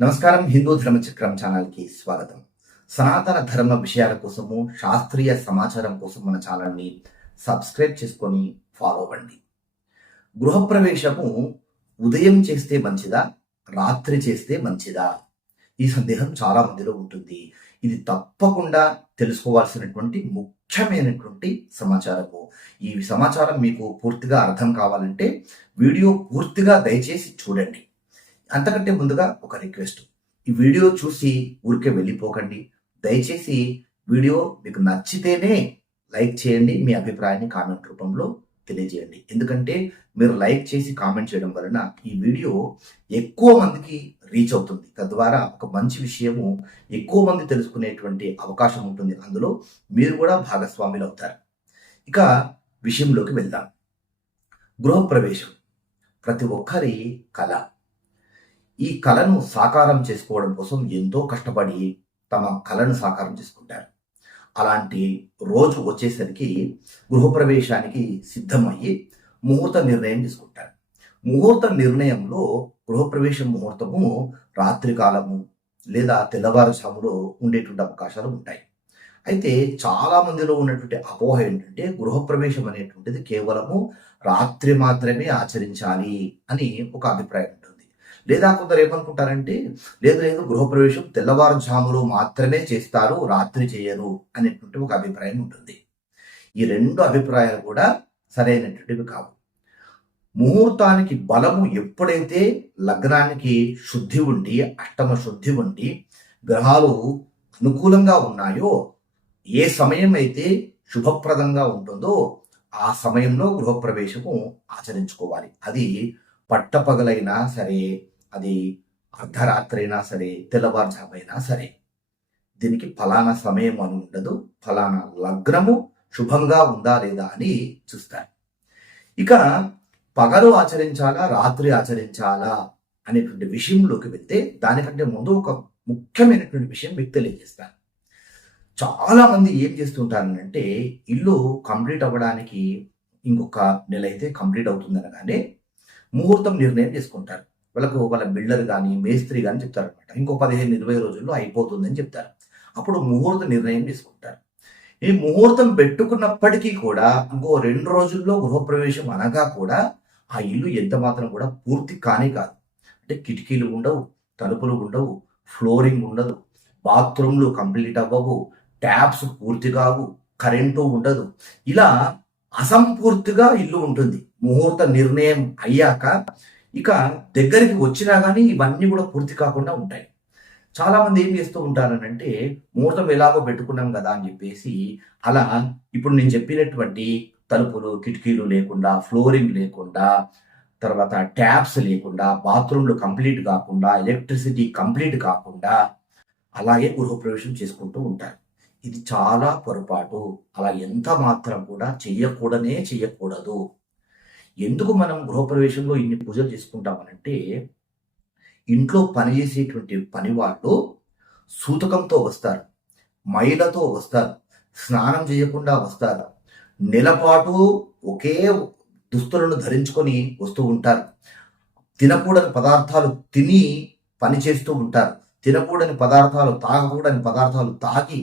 నమస్కారం. హిందూ ధర్మ చక్రం ఛానల్కి స్వాగతం. సనాతన ధర్మ విషయాల కోసము శాస్త్రీయ సమాచారం కోసం మన ఛానల్ని సబ్స్క్రైబ్ చేసుకొని ఫాలో అవ్వండి. గృహప్రవేశము ఉదయం చేస్తే మంచిదా రాత్రి చేస్తే మంచిదా? ఈ సందేహం చాలా మందిలో ఉంటుంది. ఇది తప్పకుండా తెలుసుకోవాల్సినటువంటి ముఖ్యమైనటువంటి సమాచారము. ఈ సమాచారం మీకు పూర్తిగా అర్థం కావాలంటే వీడియో పూర్తిగా దయచేసి చూడండి. అంతకంటే ముందుగా ఒక రిక్వెస్ట్. ఈ వీడియో చూసి ఊరికే వెళ్ళిపోకండి. దయచేసి వీడియో మీకు నచ్చితేనే లైక్ చేయండి మీ అభిప్రాయాన్ని కామెంట్ రూపంలో తెలియజేయండి. ఎందుకంటే మీరు లైక్ చేసి కామెంట్ చేయడం వలన ఈ వీడియో ఎక్కువ మందికి రీచ్ అవుతుంది. తద్వారా ఒక మంచి విషయము ఎక్కువ మంది తెలుసుకునేటువంటి అవకాశం ఉంటుంది. అందులో మీరు కూడా భాగస్వాములు అవుతారు. ఇక విషయంలోకి వెళ్దాం. గృహప్రవేశం. ప్రతి ఒక్కరి కళ. ఈ కళను సాకారం చేసుకోవడం కోసం ఎంతో కష్టపడి తమ కళను సాకారం చేసుకుంటారు. అలాంటి రోజు వచ్చేసరికి గృహప్రవేశానికి సిద్ధమయ్యి ముహూర్త నిర్ణయం తీసుకుంటారు. ముహూర్త నిర్ణయంలో గృహప్రవేశ ముహూర్తము రాత్రి కాలము లేదా తెల్లవారుజాములో ఉండేటువంటి అవకాశాలు ఉంటాయి. అయితే చాలా మందిలో ఉన్నటువంటి అపోహ ఏంటంటే గృహప్రవేశం అనేటువంటిది కేవలము రాత్రి మాత్రమే ఆచరించాలి అని ఒక అభిప్రాయం లేదా కొందరు ఏమనుకుంటారంటే లేదు లేదు గృహప్రవేశం తెల్లవారుజాములో మాత్రమే చేస్తారు రాత్రి చేయరు అనేటువంటి ఒక అభిప్రాయం ఉంటుంది. ఈ రెండు అభిప్రాయాలు కూడా సరైనటువంటివి కావు. ముహూర్తానికి బలము ఎప్పుడైతే లగ్నానికి శుద్ధి ఉండి అష్టమ శుద్ధి ఉండి గ్రహాలు అనుకూలంగా ఉన్నాయో ఏ సమయం అయితే శుభప్రదంగా ఉంటుందో ఆ సమయంలో గృహప్రవేశము ఆచరించుకోవాలి. అది పట్టపగలైనా సరే అది అర్ధరాత్రి అయినా సరే తెల్లవారుజామైనా సరే. దీనికి ఫలానా సమయం అని ఉండదు ఫలానా లగ్నము శుభంగా ఉందా లేదా అని చూస్తారు. ఇక పగలు ఆచరించాలా రాత్రి ఆచరించాలా అనేటువంటి విషయంలోకి వెళ్తే దానికంటే ముందు ఒక ముఖ్యమైనటువంటి విషయం మీకు తెలియజేస్తాను. చాలా మంది ఏం చేస్తుంటారంటే ఇల్లు కంప్లీట్ అవ్వడానికి ఇంకొక నెల అయితే కంప్లీట్ అవుతుందనగానే ముహూర్తం నిర్ణయం చేసుకుంటారు. వీళ్ళకు వాళ్ళ బిల్డర్ కానీ మేస్త్రి కానీ చెప్తారు అనమాట ఇంకో పదిహేను ఇరవై రోజుల్లో అయిపోతుందని చెప్తారు. అప్పుడు ముహూర్త నిర్ణయం తీసుకుంటారు. ఈ ముహూర్తం పెట్టుకున్నప్పటికీ కూడా ఇంకో రెండు రోజుల్లో గృహప్రవేశం అనగా కూడా ఆ ఇల్లు ఎంత మాత్రం కూడా పూర్తి కానే కాదు. అంటే కిటికీలు ఉండవు తలుపులు ఉండవు ఫ్లోరింగ్ ఉండదు బాత్రూమ్లు కంప్లీట్ అవ్వవు ట్యాప్స్ పూర్తి కావు కరెంటు ఉండదు. ఇలా అసంపూర్తిగా ఇల్లు ఉంటుంది. ముహూర్త నిర్ణయం అయ్యాక ఇక దగ్గరికి వచ్చినా కానీ ఇవన్నీ కూడా పూర్తి కాకుండా ఉంటాయి. చాలామంది ఏం చేస్తూ ఉంటారనంటే ముహూర్తం ఎలాగో పెట్టుకున్నాం కదా అని చెప్పేసి అలా ఇప్పుడు నేను చెప్పినటువంటి తలుపులు కిటికీలు లేకుండా ఫ్లోరింగ్ లేకుండా తర్వాత ట్యాప్స్ లేకుండా బాత్రూమ్లు కంప్లీట్ కాకుండా ఎలక్ట్రిసిటీ కంప్లీట్ కాకుండా అలాగే గృహప్రవేశం చేసుకుంటూ ఉంటారు. ఇది చాలా పొరపాటు. అలా ఎంత మాత్రం కూడా చెయ్యకూడనే చెయ్యకూడదు. ఎందుకు మనం గృహప్రవేశంలో ఇన్ని పూజలు చేసుకుంటామనంటే ఇంట్లో పనిచేసేటువంటి పని వాళ్ళు సూతకంతో వస్తారు మైలతో వస్తారు స్నానం చేయకుండా వస్తారు నెలపాటు ఒకే దుస్తులను ధరించుకొని వస్తూ ఉంటారు తినకూడని పదార్థాలు తిని పని చేస్తూ ఉంటారు తినకూడని పదార్థాలు తాగకూడని పదార్థాలు తాగి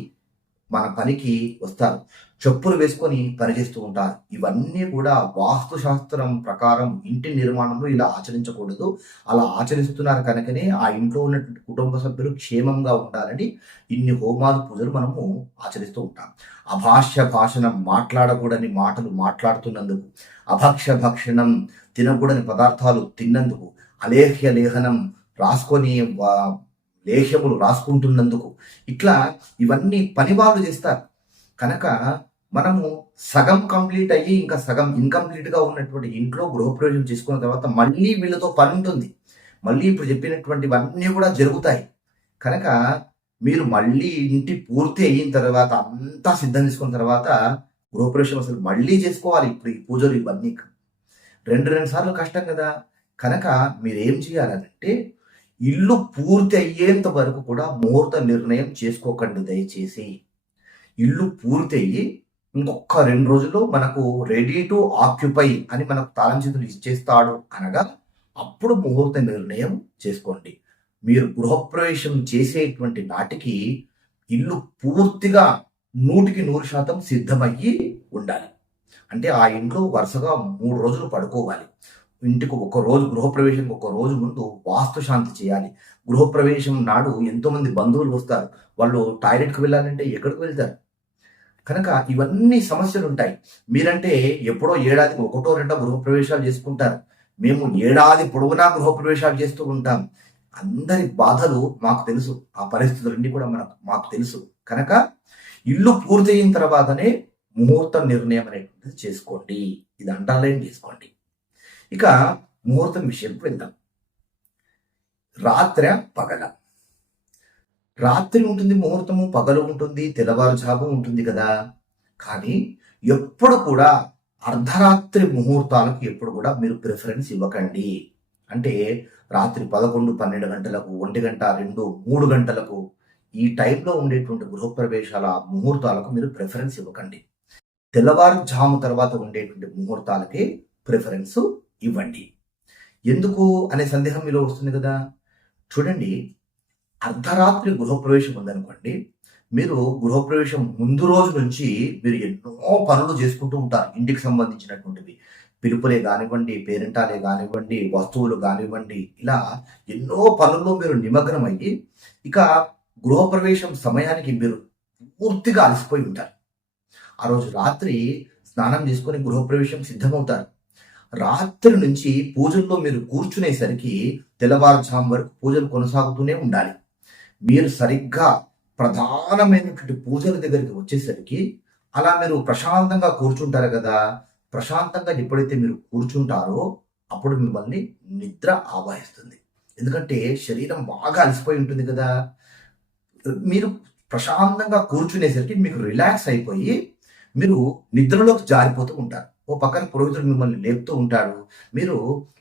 మన పనికి వస్తారు. చెప్పులు వేసుకొని పనిచేస్తూ ఉంటారు. ఇవన్నీ కూడా వాస్తు శాస్త్రం ప్రకారం ఇంటి నిర్మాణంలో ఇలా ఆచరించకూడదు. అలా ఆచరిస్తున్నారు కనుకనే ఆ ఇంట్లో ఉన్నటువంటి కుటుంబ సభ్యులు క్షేమంగా ఉండాలని ఇన్ని హోమాలు పూజలు మనము ఆచరిస్తూ ఉంటాం. అభాష్య భాషణం మాట్లాడకూడని మాటలు మాట్లాడుతున్నందుకు అభక్ష భక్షణం తినకూడని పదార్థాలు తిన్నందుకు అలేహ్య లేహనం రాసుకొని లేహ్యములు రాసుకుంటున్నందుకు. ఇట్లా ఇవన్నీ పని వాళ్ళు చేస్తారు. కనుక మనము సగం కంప్లీట్ అయ్యి ఇంకా సగం ఇన్కంప్లీట్గా ఉన్నటువంటి ఇంట్లో గృహప్రవేశం చేసుకున్న తర్వాత మళ్ళీ వీళ్ళతో పని ఉంటుంది. మళ్ళీ ఇప్పుడు చెప్పినటువంటివన్నీ కూడా జరుగుతాయి. కనుక మీరు మళ్ళీ ఇంటి పూర్తి అయిన తర్వాత అంతా సిద్ధం చేసుకున్న తర్వాత గృహప్రవేశం అసలు మళ్ళీ చేసుకోవాలి ఇప్పుడు ఈ పూజలు ఇవన్నీ. రెండు రెండు సార్లు కష్టం కదా. కనుక మీరు ఏం చేయాలంటే ఇల్లు పూర్తి అయ్యేంత వరకు కూడా ముహూర్త నిర్ణయం చేసుకోకండి దయచేసి. ఇల్లు పూర్తి అయ్యి ఇంకొక రెండు రోజుల్లో మనకు రెడీ టు ఆక్యుపై అని మనకు తాళం చేతులు ఇచ్చేస్తాడు అనగా అప్పుడు ముహూర్త నిర్ణయం చేసుకోండి. మీరు గృహప్రవేశం చేసేటువంటి నాటికి ఇల్లు పూర్తిగా నూటికి నూరు శాతం సిద్ధమయ్యి ఉండాలి. అంటే ఆ ఇంట్లో వరుసగా మూడు రోజులు పడుకోవాలి. ఇంటికి ఒక రోజు గృహప్రవేశం ఒక రోజు ముందు వాస్తు శాంతి చేయాలి. గృహప్రవేశం నాడు ఎంతోమంది బంధువులు వస్తారు. వాళ్ళు టాయిలెట్కి వెళ్ళాలంటే ఎక్కడికి వెళ్తారు? కనుక ఇవన్నీ సమస్యలు ఉంటాయి. మీరంటే ఎప్పుడో ఏడాదికి ఒకటో రెండో గృహప్రవేశాలు చేసుకుంటారు. మేము ఏడాది పొడవునా గృహప్రవేశాలు చేస్తూ ఉంటాం. అందరి బాధలు మాకు తెలుసు. ఆ పరిస్థితులన్నీ కూడా మనకు మాకు తెలుసు. కనుక ఇల్లు పూర్తయిన తర్వాతనే ముహూర్తం నిర్ణయం అనేటువంటిది చేసుకోండి. ఇది అండర్లైన్ చేసుకోండి. ఇక ముహూర్తం విషయం వెళ్దాం రాత్ర పగల. రాత్రి ఉంటుంది ముహూర్తము పగలు ఉంటుంది తెల్లవారుజాము ఉంటుంది కదా. కానీ ఎప్పుడు కూడా అర్ధరాత్రి ముహూర్తాలకు ఎప్పుడు కూడా మీరు ప్రిఫరెన్స్ ఇవ్వకండి. అంటే రాత్రి పదకొండు పన్నెండు గంటలకు ఒంటి గంట రెండు మూడు గంటలకు ఈ టైంలో ఉండేటువంటి గృహప్రవేశాల ముహూర్తాలకు మీరు ప్రిఫరెన్స్ ఇవ్వకండి. తెల్లవారుజాము తర్వాత ఉండేటువంటి ముహూర్తాలకే ప్రిఫరెన్స్ ఇవ్వండి. ఎందుకు అనే సందేహం మీలో వస్తుంది కదా? చూడండి అర్ధరాత్రి గృహప్రవేశం ఉందనుకోండి మీరు గృహప్రవేశం ముందు రోజు నుంచి మీరు ఎన్నో పనులు చేసుకుంటూ ఉంటారు. ఇంటికి సంబంధించినటువంటివి. పిలుపులే కానివ్వండి పేరెంటాలే కానివ్వండి వస్తువులు కానివ్వండి ఇలా ఎన్నో పనుల్లో మీరు నిమగ్నం అయ్యి ఇక గృహప్రవేశం సమయానికి మీరు పూర్తిగా అలసిపోయి ఉంటారు. ఆ రోజు రాత్రి స్నానం చేసుకొని గృహప్రవేశం సిద్ధమవుతారు. రాత్రి నుంచి పూజల్లో మీరు కూర్చునేసరికి తెల్లవారుజాము వరకు పూజలు కొనసాగుతూనే ఉండాలి. మీరు సరిగ్గా ప్రధానమైనటువంటి పూజల దగ్గరికి వచ్చేసరికి అలా మీరు ప్రశాంతంగా కూర్చుంటారు కదా ప్రశాంతంగా ఎప్పుడైతే మీరు కూర్చుంటారో అప్పుడు మిమ్మల్ని నిద్ర ఆవాహిస్తుంది. ఎందుకంటే శరీరం బాగా అలసిపోయి ఉంటుంది కదా. మీరు ప్రశాంతంగా కూర్చునేసరికి మీకు రిలాక్స్ అయిపోయి మీరు నిద్రలోకి జారిపోతూ ఉంటారు. ఓ పక్కన పురోహితుడు మిమ్మల్ని లేపుతూ ఉంటాడు. మీరు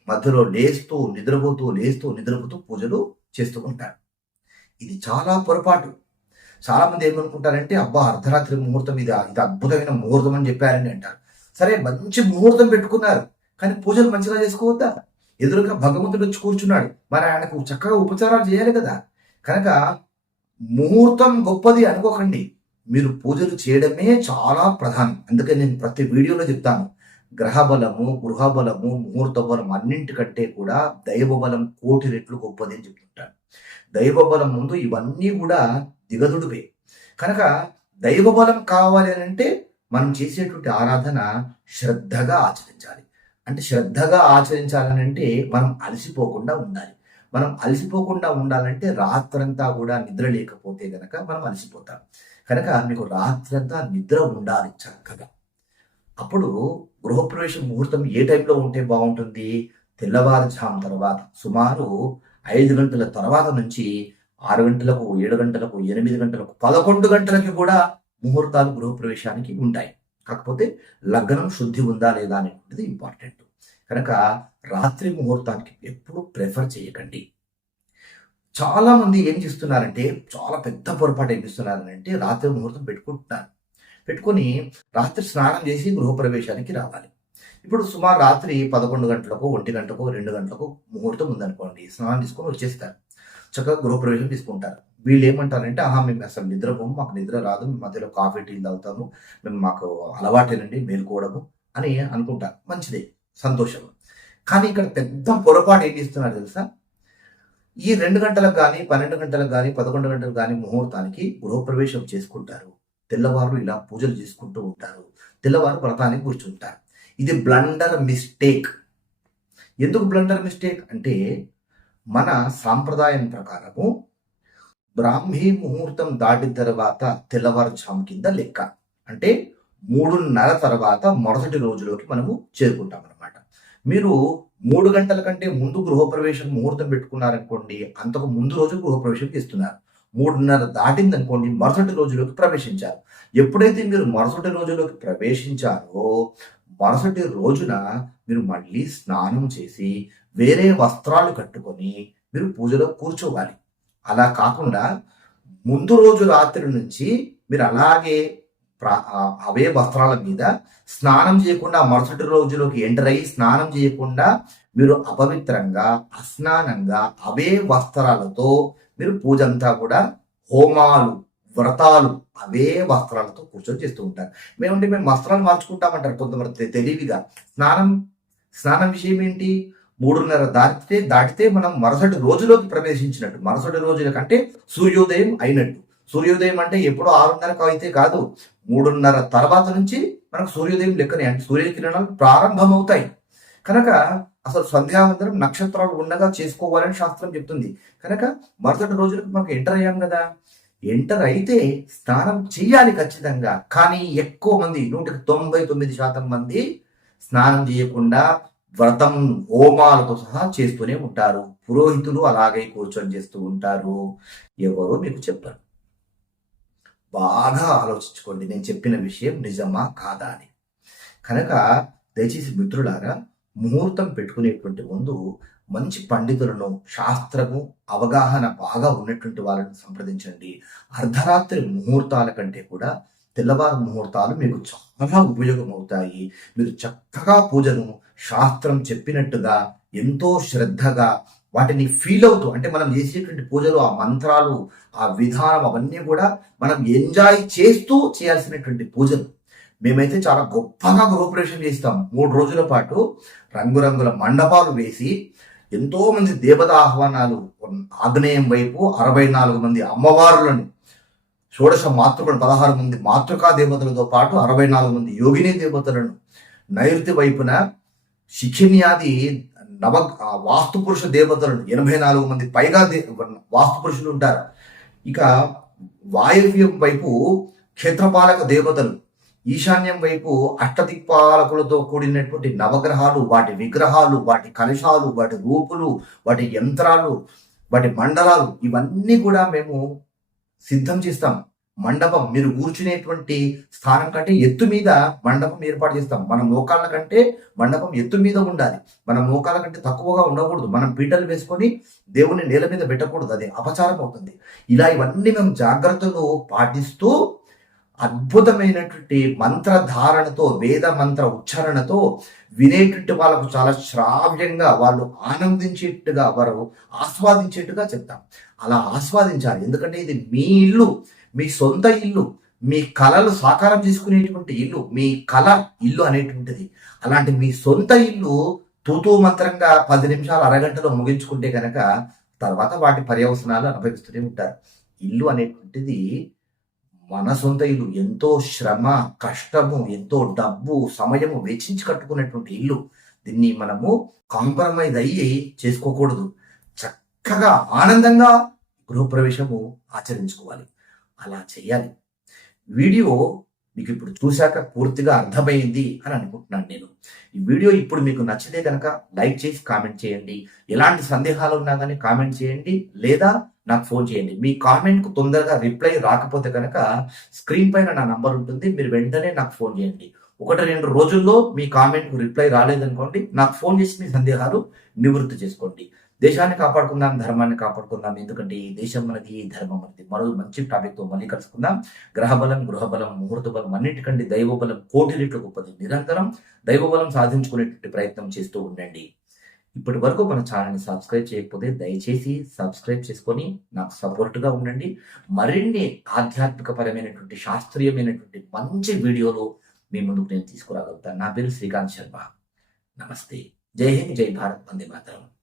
మధ్యలో లేస్తూ నిద్రపోతూ లేస్తూ నిద్రపోతూ పూజలు చేస్తూ ఉంటారు. ఇది చాలా పొరపాటు. చాలామంది ఏమనుకుంటారంటే అబ్బా అర్ధరాత్రి ముహూర్తం ఇది ఇది అద్భుతమైన ముహూర్తం అని చెప్పారని అంటారు. సరే మంచి ముహూర్తం పెట్టుకున్నారు. కానీ పూజలు మంచిగా చేసుకోవద్దా? ఎదురుగా భగవంతుడు వచ్చి కూర్చున్నాడు. మరి ఆయనకు చక్కగా ఉపచారాలు చేయాలి కదా. కనుక ముహూర్తం గొప్పది అనుకోకండి. మీరు పూజలు చేయడమే చాలా ప్రధానం. అందుకని నేను ప్రతి వీడియోలో చెప్తాను. గ్రహ బలము గృహ బలము ముహూర్త బలం అన్నింటికంటే కూడా దైవ బలం కోటి రెట్లు గొప్పది అని చెప్తుంటాను దైవ బలం ముందు ఇవన్నీ కూడా దిగదుడువే. కనుక దైవ బలం కావాలి అని అంటే మనం చేసేటువంటి ఆరాధన శ్రద్ధగా ఆచరించాలి. అంటే శ్రద్ధగా ఆచరించాలని అంటే మనం అలసిపోకుండా ఉండాలి. మనం అలసిపోకుండా ఉండాలంటే రాత్రంతా కూడా నిద్ర లేకపోతే గనక మనం అలసిపోతాం. కనుక మీకు రాత్రంతా నిద్ర ఉండాలి చక్కగా. అప్పుడు గృహప్రవేశ ముహూర్తం ఏ టైంలో ఉంటే బాగుంటుంది? తెల్లవారుజాము తర్వాత సుమారు ఐదు గంటల తర్వాత నుంచి ఆరు గంటలకు ఏడు గంటలకు ఎనిమిది గంటలకు పదకొండు గంటలకి కూడా ముహూర్తాలు గృహప్రవేశానికి ఉంటాయి. కాకపోతే లగ్నం శుద్ధి ఉందా లేదా అనేటువంటిది ఇంపార్టెంట్ కనుక రాత్రి ముహూర్తానికి ఎప్పుడు ప్రిఫర్ చేయకండి. చాలామంది ఏం చేస్తున్నారంటే చాలా పెద్ద పొరపాటు ఏం చేస్తున్నారంటే రాత్రి ముహూర్తం పెట్టుకుంటున్నారు. పెట్టుకొని రాత్రి స్నానం చేసి గృహప్రవేశానికి రావాలి. ఇప్పుడు సుమారు రాత్రి పదకొండు గంటలకు ఒంటి గంటకు రెండు గంటలకు ముహూర్తం ఉందనుకోండి స్నానం తీసుకొని వచ్చేస్తారు. చక్కగా గృహప్రవేశం తీసుకుంటారు. వీళ్ళు ఏమంటారంటే ఆహా మేము అసలు నిద్రపోము మాకు నిద్ర రాదు మేము మధ్యలో కాఫీ టీలు తాగుతాము మేము మాకు అలవాటేనండి మేలుకోవడము అని అనుకుంటారు. మంచిదే సంతోషం. కానీ ఇక్కడ పెద్ద పొరపాటు ఏం చేస్తున్నారు తెలుసా? ఈ రెండు గంటలకు కానీ పన్నెండు గంటలకు కానీ పదకొండు గంటలకు కానీ ముహూర్తానికి గృహప్రవేశం చేసుకుంటారు. తెల్లవారు ఇలా పూజలు చేసుకుంటూ ఉంటారు. తెల్లవారు వ్రతానికి కూర్చుంటారు ఇది బ్లండర్ మిస్టేక్ ఎందుకు బ్లండర్ మిస్టేక్ అంటే మన సాంప్రదాయం ప్రకారము బ్రాహ్మీ ముహూర్తం దాటిన తర్వాత తెల్లవారుజాము కింద లెక్క. అంటే మూడున్నర తర్వాత మొదటి రోజులోకి మనము చేరుకుంటాం అనమాట మీరు మూడు గంటల కంటే ముందు గృహప్రవేశం ముహూర్తం పెట్టుకున్నారనుకోండి అంతకు ముందు రోజు గృహప్రవేశం ఇస్తున్నారు మూడున్నర దాటింది అనుకోండి మరుసటి రోజులోకి ప్రవేశించారు. ఎప్పుడైతే మీరు మరుసటి రోజులోకి ప్రవేశించారో మరుసటి రోజున మీరు మళ్ళీ స్నానం చేసి వేరే వస్త్రాలు కట్టుకొని మీరు పూజలో కూర్చోవాలి. అలా కాకుండా ముందు రోజు రాత్రి నుంచి మీరు అలాగే అవే వస్త్రాల మీద స్నానం చేయకుండా మరుసటి రోజులోకి ఎంటర్ అయ్యి స్నానం చేయకుండా మీరు అపవిత్రంగా అస్నానంగా అవే వస్త్రాలతో మీరు పూజ అంతా కూడా హోమాలు వ్రతాలు అవే వస్త్రాలతో కూర్చొని చేస్తూ ఉంటారు. మేమంటే మేము వస్త్రాలు మార్చుకుంటామంటారు కొంతమంది. తెలివిగా. స్నానం స్నానం విషయం ఏంటి? మూడున్నర దాటితే దాటితే మనం మరుసటి రోజులోకి ప్రవేశించినట్టు. మరుసటి రోజుల కంటే సూర్యోదయం అయినట్టు. సూర్యోదయం అంటే ఎప్పుడో ఆరున్నరకు అయితే కాదు మూడున్నర తర్వాత నుంచి మనకు సూర్యోదయం లెక్కనే. అంటే సూర్యకిరణాలు ప్రారంభమవుతాయి. కనుక అసలు సంధ్యావందనం నక్షత్రాలు ఉండగా చేసుకోవాలని శాస్త్రం చెప్తుంది. కనుక మరుసటి రోజులకు మనకు ఎంటర్ అయ్యాం కదా. ఎంటర్ అయితే స్నానం చేయాలి ఖచ్చితంగా. కానీ ఎక్కువ మంది నూటికి తొంభై తొమ్మిది శాతం మంది స్నానం చేయకుండా వ్రతం హోమాలతో సహా చేస్తూనే ఉంటారు. పురోహితులు అలాగే కూర్చొని చేస్తూ ఉంటారు. ఎవరో మీకు చెప్పరు. బాగా ఆలోచించుకోండి. నేను చెప్పిన విషయం నిజమా కాదా అని. కనుక దయచేసి మిత్రులారా ముహూర్తం పెట్టుకునేటువంటి ముందు మంచి పండితులను శాస్త్రము అవగాహన బాగా ఉన్నటువంటి వాళ్ళని సంప్రదించండి. అర్ధరాత్రి ముహూర్తాల కంటే కూడా తెల్లవారు ముహూర్తాలు మీకు చాలా ఉపయోగం అవుతాయి మీరు చక్కగా పూజను శాస్త్రం చెప్పినట్టుగా ఎంతో శ్రద్ధగా వాటిని ఫీల్ అవుతూ అంటే మనం చేసేటువంటి పూజలు ఆ మంత్రాలు ఆ విధానం అవన్నీ కూడా మనం ఎంజాయ్ చేస్తూ చేయాల్సినటువంటి పూజలు. మేమైతే చాలా గొప్పగా గృహప్రవేశం చేస్తాం. మూడు రోజుల పాటు రంగురంగుల మండపాలు వేసి ఎంతో మంది దేవత ఆహ్వానాలు ఆగ్నేయం వైపు అరవై నాలుగు మంది అమ్మవారులను షోడశ మాతృకలు పదహారు మంది మాతృకా దేవతలతో పాటు అరవై నాలుగు మంది యోగిని దేవతలను నైరుతి వైపున శిక్షణ్యాది నవ వాస్తుపురుష వాస్తు దేవతలను ఎనభై నాలుగు మంది పైగా దే వాస్తు పురుషులు ఉంటారు. ఇక వాయువ్యం వైపు క్షేత్రపాలక దేవతలు ఈశాన్యం వైపు అష్టదిక్పాలకులతో కూడినటువంటి నవగ్రహాలు వాటి విగ్రహాలు వాటి కలశాలు వాటి రూపులు వాటి యంత్రాలు వాటి మండలాలు ఇవన్నీ కూడా మేము సిద్ధం చేస్తాం. మండపం మీరు కూర్చునేటువంటి స్థానం కంటే ఎత్తు మీద మండపం ఏర్పాటు చేస్తాం. మన మోకాళ్ళ కంటే మండపం ఎత్తు మీద ఉండాలి. మన మోకాళ్ళ కంటే తక్కువగా ఉండకూడదు. మనం పీటలు వేసుకొని దేవుని నేల మీద పెట్టకూడదు. అది అపచారం అవుతుంది. ఇలా ఇవన్నీ మేము జాగ్రత్తలు పాటిస్తూ అద్భుతమైనటువంటి మంత్రధారణతో వేద మంత్ర ఉచ్చారణతో వినేటట్టు వాళ్ళకు చాలా శ్రావ్యంగా వాళ్ళు ఆనందించేట్టుగా వారు ఆస్వాదించేట్టుగా చెప్తాం. అలా ఆస్వాదించాలి. ఎందుకంటే ఇది మీ ఇల్లు మీ సొంత ఇల్లు మీ కళలు సాకారం చేసుకునేటువంటి ఇల్లు మీ కళ ఇల్లు అనేటువంటిది. అలాంటి మీ సొంత ఇల్లు తూతూ మంత్రంగా పది నిమిషాలు అరగంటలో ముగించుకుంటే కనుక తర్వాత వాటి పర్యవసనాలు అనుభవిస్తూనే ఉంటారు. ఇల్లు అనేటువంటిది మన సొంత ఇల్లు ఎంతో శ్రమ కష్టము ఎంతో డబ్బు సమయము వెచ్చించి కట్టుకున్నటువంటి ఇల్లు. దీన్ని మనము కాంప్రమైజ్ అయ్యి చేసుకోకూడదు. చక్కగా ఆనందంగా గృహప్రవేశము ఆచరించుకోవాలి. అలా చేయాలి. వీడియో మీకు ఇప్పుడు చూశాక పూర్తిగా అర్థమైంది అని అనుకుంటున్నాను నేను. ఈ వీడియో ఇప్పుడు మీకు నచ్చితే కనుక లైక్ చేసి కామెంట్ చేయండి. ఎలాంటి సందేహాలు ఉన్నా కానీ కామెంట్ చేయండి. లేదా నాకు ఫోన్ చేయండి. మీ కామెంట్కు తొందరగా రిప్లై రాకపోతే కనుక స్క్రీన్ పైన నా నంబర్ ఉంటుంది. మీరు వెంటనే నాకు ఫోన్ చేయండి. ఒకటి రెండు రోజుల్లో మీ కామెంట్కు రిప్లై రాలేదనుకోండి నాకు ఫోన్ చేసి మీ సందేహాలు నివృత్తి చేసుకోండి. దేశాన్ని కాపాడుకుందాం ధర్మాన్ని కాపాడుకుందాం. ఎందుకంటే ఈ దేశం మనది ఈ ధర్మం మనది. మరో మంచి టాపిక్తో మళ్ళీ కలుసుకుందాం. గ్రహబలం గృహబలం ముహూర్త బలం అన్నిటికంటే దైవబలం కోటి రెట్లు గొప్పది. నిరంతరం దైవబలం సాధించుకునేటువంటి ప్రయత్నం చేస్తూ ఉండండి. ఇప్పటి వరకు మన ఛానల్ని సబ్స్క్రైబ్ చేయకపోతే దయచేసి సబ్స్క్రైబ్ చేసుకొని నాకు సపోర్ట్గా ఉండండి. మరిన్ని ఆధ్యాత్మిక పరమైనటువంటి శాస్త్రీయమైనటువంటి మంచి వీడియోలు మీ ముందుకు నేను తీసుకురాగలుగుతాను. నా పేరు శ్రీకాంత్ శర్మ. నమస్తే. జై హింద్ జై భారత్. వందే మాతరం.